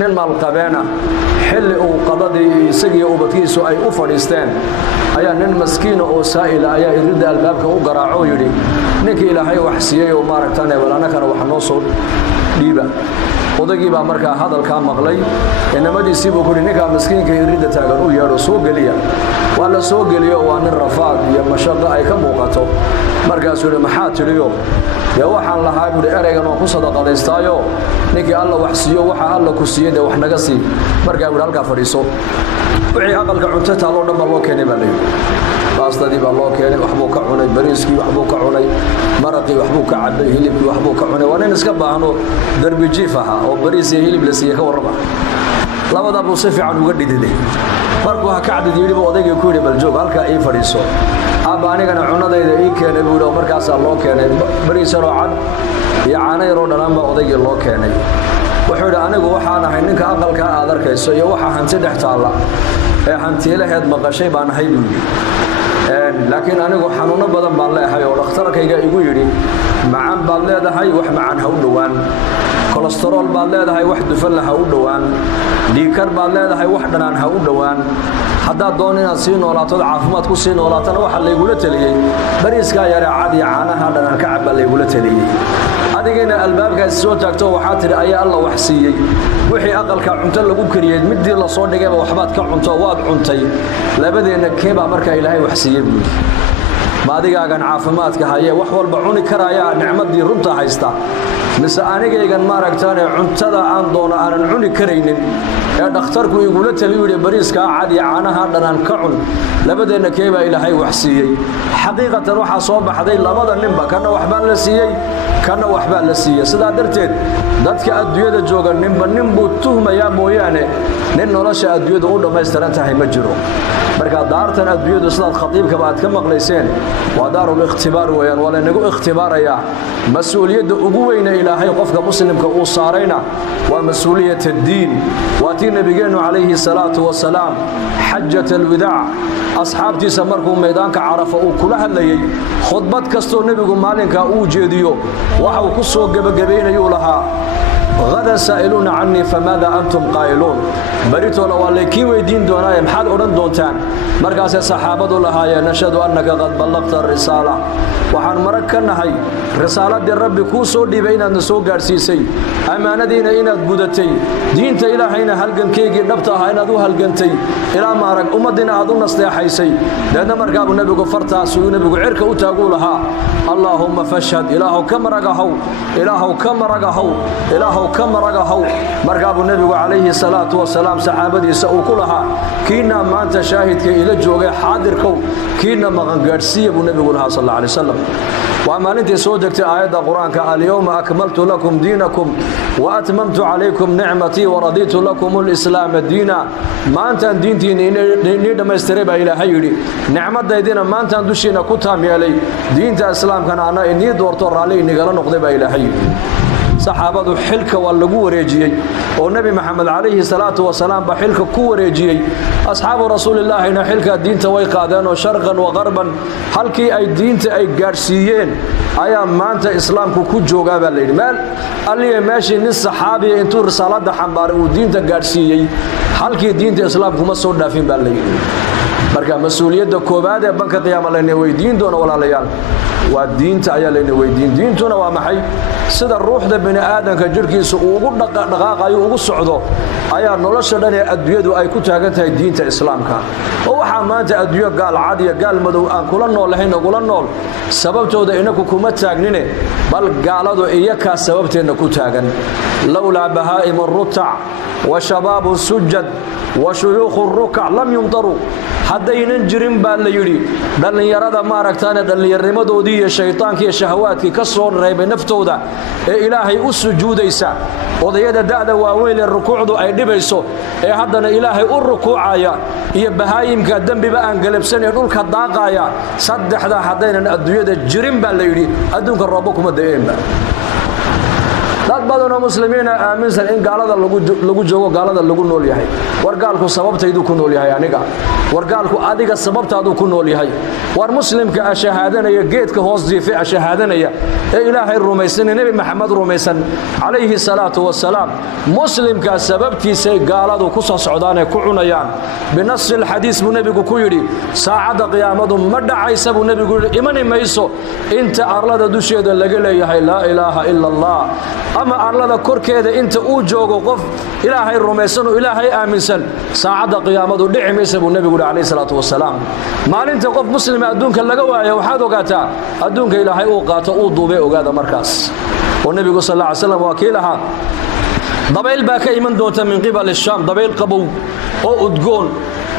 nin maalqabeena xilli uu qadadii isagii ubadkiisu ay u fadhiisteen ayaa nin maskiina oo saa'ila ayaa iridda albaabka u garaaco yidhi ninkii ilaahay wax siiyey oo maaragtaan walaalana wax noo soo dhiiba odaygii baa markaa hadalkaa maqlay inamadiisii buu ku yidhi ninkaa maskiinka iridda taagan u yeedho soo geliya waa la soo geliyo waa nin rafaad iyo mashaqo ay ka muuqato markaasuu yidhi maxaa tidhiyo dee waxaan lahaa buuhi eraygan waan ku sadaqadaystaayo ninkii alla wax siiyo waxa alla ku siiyey dee wax naga sii markaa buuhi halkaa fadhiiso wixii aqalka cunto taalloo dhan baa loo keenay baa layidhi baastadii baa loo keenay waxbuu ka cunay bariiskii waxbuu ka cunay maraqii waxbuu ka cabay hilibkii waxbuu ka cunay waa nin iska baahno darbi jiif ahaa oo bariis iyo hilib la siiyey ka warrama labadaa buu si fiican uga dhididay markuu ha kacdid yidhiba odaygii ku yidhi baljoog halkaa ii fadhiiso abba anigana cunadayda ii keenay buu yidhi oo markaasaa loo keenay bariis yaroo cad iyo caano yaroo dhanaan baa odaygii loo keenay wuxuu yidhi anigu waxaan ahay ninka aqalkaa aad arkayso iyo waxa hanti dhex taalla ee hantiilaheed maqashay baan ahay buu yidhi laakiin anigu xanuuno badan baan leeyahay oo dhakhtarkayga igu yidhi macaan baad leedahay wax macaan ha u dhowaan kolestarool baad leedahay wax dufanla ha u dhowaan dhiikar baad leedahay wax dhanaan ha u dhowaan haddaad doon inaad sii noolaatood caafimaad ku sii noolaatana waxaa laygula teliyey bariiskaa yaree cad iyo caanaha dhanaan ka cab baa laygula teliyey adigina albaabkaas soo taagto waxaa tidhi ayaa alla wax siiyey wixii aqalka cunto lagu kariyey midii la soo dhigayba waxbaad ka cunto waad cuntay labadeenna keebaa markaa ilaahay wax siiyey buudi ma adigaagan caafimaadka hayee wax walba cuni karayaa nicmadii runta haysta mise anigaygan maaragtaane cuntada aan doono aanan cuni karaynin ee dhakhtarku igula taliyu yidhi bariiskaa cad iyo caanaha dhanaan ka cun labadeenna keebaa ilaahay wax siiyey xaqiiqatan waxaa soo baxday labada ninba kana waxbaa la siiyey kana waxbaa la siiyey sidaa darteed dadka adduunyada jooga ninba nin buu tuhmayaa mooyaane nin nolosha adduunyadu u dhammaystiran tahay ma jiro marka daartan adduunyadu sidaad khatiibkaba aad ka maqlayseen waa daarul ikhtibaar weeyaan waa laynagu ikhtibaarayaa mas-uuliyadda ugu weyne ilaahay qofka muslimka uu saarayna waa mas-uuliyat addiin waa tii nebigeennu calayhi salaatu wasalaam xajat alwidaac asxaabtiisa markuu maydaanka carafa uu kula hadlayey khudbad kastoo nebigu maalinkaa uu jeediyo waxa uu ku soo gebagabaynayuu lahaa غدا سائلون عني فماذا أنتم قائلون بريتولا والكي ويدين دوناي محد أورن دونتان مركز الصحابة لها نشهد أنك قد بلغت الرسالة وحن مركنا هاي رسالة الرب كوسو دي بين النسو غارسيسي أمانة دينا إنا بودتي دينتا إلى حين هلغن كيغي نبتا هاينا دو هلغنتي إلى مارك أمدنا أدو نصلي حيسي لأن مركب النبي فرتا سو نبي عرك أتاقولها اللهم فاشهد إلهو كم رقهو إلهو كم رقهو إلهو كم رقهو مركب النبي عليه الصلاة والسلام صحابتي سأقولها كينا ما أنت شاهد كي إلى جوغي حاضركو كينا مغنقارسية النبي صلى الله عليه وسلم وأما أنت سودكت آيات القرآن اليوم أكملت لكم دينكم وأتممت عليكم نعمتي ورضيت لكم الإسلام دينا ما أنت دينتي نيدا ما يستريبها إلى حيري نعمت دينا ما أنت دوشينا كتام يلي دينت إسلام كان أنا إني دورتور علي إني قال نقضيبها إلى حيري صحابته حلك واللقو وريجيي والنبي محمد عليه الصلاة والسلام بحلك كو وريجيي أصحاب رسول الله إن حلك الدين توي قادان وشرقا وغربا حلكي أي دين أي قارسيين أيام ما أنت إسلام كو جوغا بالليل مال اللي ماشي نص صحابي انتو رسالة حنبار ودين تقارسيي حلكي دين إسلام كو مسؤول دافين بالليل marka mas'uuliyadda koobaad ee banka qiyaamada la weydiin doono walaalayaal waa diinta ayaa la weydiin diintuna waa maxay sida ruuxda bini aadanka jirkiisa uu ugu dhaqaaqayo ugu socdo ayaa nolosha dhan ee adduunyadu ay ku taagan tahay diinta islaamka oo waxa maanta adduunyo gaal cad iyo gaal madow aan kula noolahayn ugula nool sababtooda inaku kuma taagnine bal gaaladu iyaka sababteena ku taagan lawla bahaa'im ar-rutac wa shabab as-sujud wa shuyukh ar-ruk'a lam yumtaru haddaynan jirin baa la yidhi dhallinyarada maaragtaane dhallinyarnimadoodii iyo shaytaanka iyo shahawaadkii ka soo reebay naftooda ee ilaahay u sujuudaysa odayada da'da waaweyn ee rukuucdu ay dhibayso ee haddana ilaahay u rukuucaya iyo bahaayimka dambiba aan galabsanay dhulka daaqaya saddexda haddaynan adduunyada jirin baa la yidhi adduunka roobo kuma da'eenba dad badan oo muslimiina aaminsan in gaalada lagu joogo gaalada lagu nool yahay war gaalku sababtaydu ku nool yahay aniga war gaalku adiga sababtaadu ku nool yahay war muslimka ashahaadanaya geedka hoos jiifay ashahaadanaya ee ilaahay rumaysan nabi maxamed rumaysan calayhi salaatu wasalaam muslimka sababtiisa gaaladu ku soo socdaan ee ku cunayaan binas alhadiis buu nabigu ku yiri saacada qiyaamadu ma dhacaysa buu nabigu imani mayso inta arlada dusheeda laga leeyahay la ilaaha illa allah ama arlada korkeeda inta uu joogo qof ilaahay rumaysan oo ilaahay aaminsan saacada qiyaamadu dhici maysa buu nabigu calayhi salaatu wasalaam maalinta qof muslim adduunka laga waayo waxaad ogaataa adduunka ilaahay uu qaato uu duubay ogaada markaas oo nabigu sallallahu alayhi wasallam wakiilaha dabayl baa ka iman doonta min qibal ash-sham dabayl qabow oo udgoon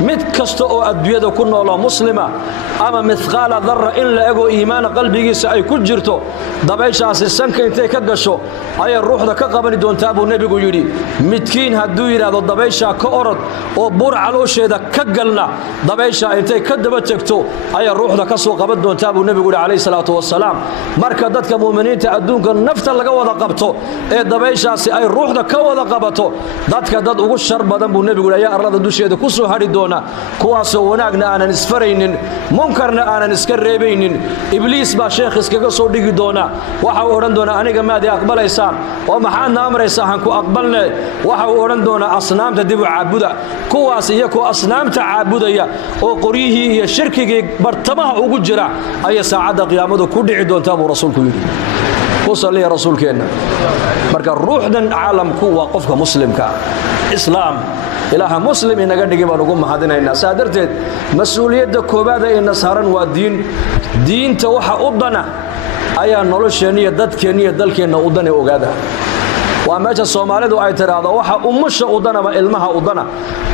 mid kasta oo adduunyada ku nool muslima ama mithqala dharra in la ego iimaan qalbigiisa ay ku jirto dabayshaasi sanka intay ka gasho ay ruuxda ka qaban doontaa buu nabigu yiri midkiin haduu yiraahdo dabaysha ka orod oo buur caloosheeda ka galna dabaysha intay ka daba tagto ay ruuxda ka soo qaban doontaa buu nabigu calayhi salaatu wasalaam marka dadka muuminiinta adduunka nafta laga wada qabto ee dabayshaasi ay ruuxda ka wada qabato dadka dad ugu shar badan buu nabigu ayaa arlada dusheeda ku soo hari doona kuwaas oo wanaagna aanan isfaraynin munkarna aanan iska reebaynin ibliis baa sheekh iskaga soo dhigi doona waxa uu oran doona aniga maadi aqbalaysaan oo maxaad naamraysaa han ku aqbalne waxa uu oran doona asnaamta dib u caabuda kuwaas iyagoo asnaamta caabudaya oo qoryihii iyo shirkigii bartamaha ugu jira ay saacada qiyaamadu ku dhici doontaa buu rasuulku yiri وصلي رسولك marka ruuxdan caalamku waa qofka muslimka islaam ilaaha muslim inaga dhigay baan ugu mahadinaynaa saadarteed mas'uuliyadda koobaad ee nasaaran waa diinta waxa u dana ayaa nolosheena dadkeena iyo dalkeena u dana ogaada waa meesha Soomaalidu ay tiraahdo waxa ummusha u danaba ilmaha u dana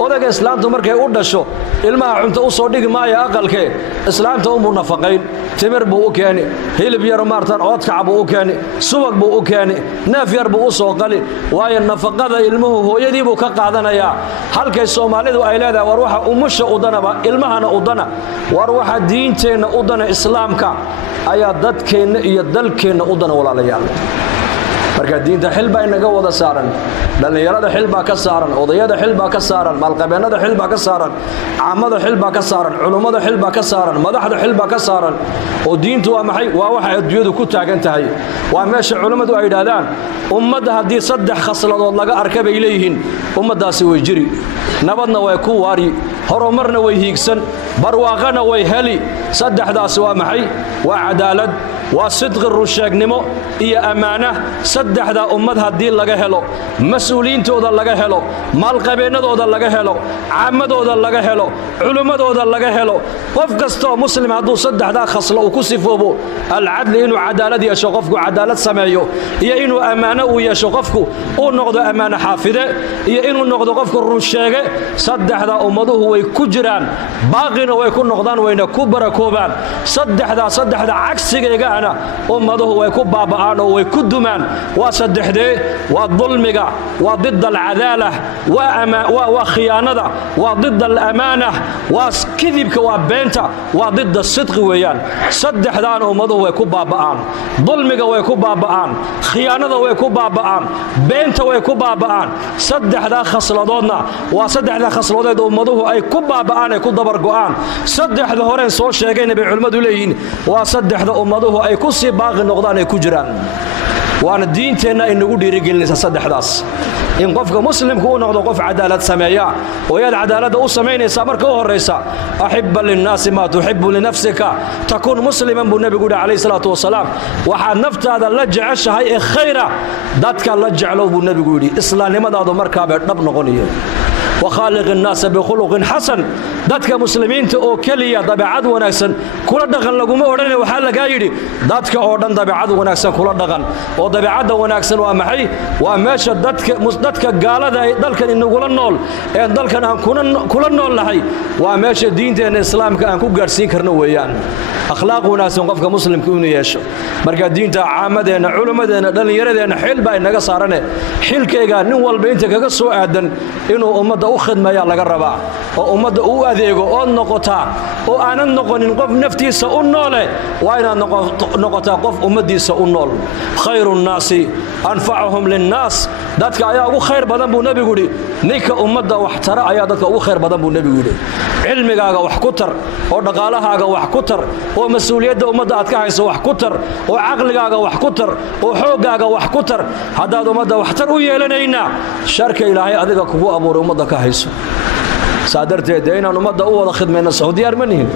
odaga islaamtu markay u dhasho ilmaha cunto u soo dhigi maayo aqalkee islaamta u nafaqayn timir buu u keeni hilib yar maartan oodkac buu u keeni subag buu u keeni neef yar buu u soo qali waayo nafaqada ilmuhu hooyadii buu ka qaadanayaa halkay Soomaalidu ay leedahay war waxa ummusha u danaba ilmahana u dana war waxa diinteena u dana islaamka ayaa dadkeena iyo dalkeena u dana walaalayaal marka diinta xil baa inaga wada saaran dhalinyarada xil baa ka saaran odayada xil baa ka saaran maalqabeennada xil baa ka saaran caamada xil baa ka saaran culimada xil baa ka saaran madaxda xil baa ka saaran oo diintu waa maxay waa waxa adduunyadu ku taagan tahay waa meesha culimadu ay yiraahdaan ummadda hadii saddex khasladood laga arkay bay leeyihiin ummadaasi way jiri nabadna way ku waari horumarna way hiigsan barwaaqana way heli saddexdaas waa maxay waa cadaalad waa sidq rusheegnimo iyo amaana saddexda ummad hadii laga helo mas'uuliintooda laga helo maalqabeennadooda laga helo caamadooda laga helo culimadooda laga helo qof kasto muslim haduu saddexda khaslo ku sifoobo al-adl inuu cadaalad yeesho qofku cadaalad sameeyo iyo inuu amaana u yeesho qofku uu noqdo amaana xaafide iyo inuu noqdo qofku rusheege saddexda ummaduhu way ku jiraan baaqina way ku noqdaan wayna ku barakoobaan saddexda cagsigeega ana ummaduhu way ku baaba'aan oo way ku dumaan waa saddexdee waa dulmiga waa ضد العداله waa khiyaanada waa ضد الامانه waa kidibka waa beenta waa ضد الصدق weeyaan saddexdaan ummaduhu way ku baaba'aan dulmiga way ku baaba'aan khiyaanada way ku baaba'aan beenta way ku baaba'aan saddexda khasladoodna waa saddexda khasladood ummaduhu ay ku baaba'aan ay ku dabar go'aan saddexda hore soo sheegay nabi culimadu leeyihiin waa saddexda ummaduhu ay ku sii baaqi noqdaan ay ku jiraan waana diinteena inagu dhiirigelinaysa saddexdaas in qofka muslimku uu noqdo qof cadaalad sameeya oo yaad cadaalada u sameynaysa marka u horeysa ahibba lin-nas ma tuhibbu li nafsika takun musliman bu nabigu calayhi salaatu wasalaam waxa naftaada la jeceshahay ee khayra dadka la jecelo bu nabigu yiri islaamnimadaadu markaa bay dhab noqonayeen وخالق الناس بخلق حسن dadka muslimiinta oo kaliya dabeecad wanaagsan kula dhaqan lagu ma oranay waxa laga yiri dadka oo dhan dabeecad wanaagsan kula dhaqan oo dabeecada wanaagsan waa maxay waa meesha dadka gaalada ay dalkan inagula nool ee dalkan aan kula nool lahay waa meesha diinteena islaamka aan ku gaarsiin karno weeyaan akhlaaq wanaagsan qofka muslimku inuu yeesho marka diinta caamadeena culimadeena dhalinyaradeena xil baa inaga saarane xilkayga nin walba inta kaga soo aadan inuu ummadda u khidmeeyo laga rabaa oo ummadda u adeego oo noqotaa oo aanan noqonin qof naftiisa u noole waa inaad noqotaa qof ummaddiisa u nool khayru nnaasi anfacahum linnaas dadka ayaa ugu khayr badan buu nebigu yidhi ninka ummadda wax tara ayaa dadka ugu khayr badan buu nebigu yidhi cilmigaaga wax ku tar oo dhaqaalahaaga wax ku tar oo mas-uuliyadda ummadda aad ka hayso wax ku tar oo caqligaaga wax ku tar oo xooggaaga wax ku tar haddaad ummadda waxtar u yeelanayna sharka ilaahay adiga kugu abuuray ummadda ka hayso سادرتي إننا نمضى أول خدمة السعودية أرمنيين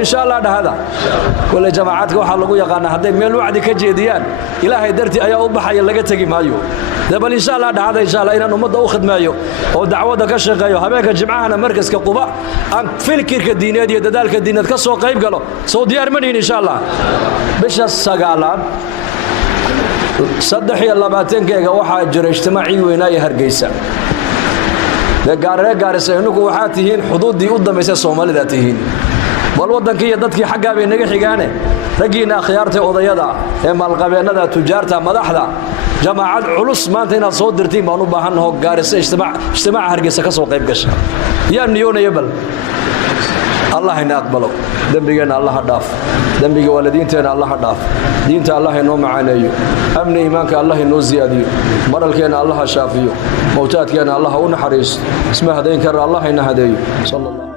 إن شاء الله هذا كل جماعاتك وحلقوا يقانا هذا من الوعد كجديان إلهي درتي أيا أبحى يلقتك مايو دبل إن شاء الله هذا إن شاء الله إننا نمضى أول خدمة أيو ودعوة كشقيو هباك جمعنا مركز كقباء أن فلكر كدينية دي دالك الدينية كسو قريب قالوا سعودية أرمنيين إن شاء الله بش السقالان صدحي الله باتنك يا واحد جرى اجتماعي ويناي هرقيسا gaaraysa inagu waxa tihiin xuduudii u dambeysay Soomaalida tihiin bal wadankii dadkii xagga bay naga xigaane ragiina khiyaarta odayada ee maalqabeennada tujaarta madaxda jamaacad culus maanta inaad soo dirtiin baan u baahanahay gaaraysa ijtimaac hargeysa ka soo qayb gasha yaa niyoonaya bal الله ينقبله ذنبنا الله ضاف ذنبك والدينتنا الله ضاف دينت الله ينو معانيو امن ايمانك الله ينو زياديو مرلكنا الله شافيو موتاتكنا الله ونحريس اسمه هدين كر الله ينهديو صلى الله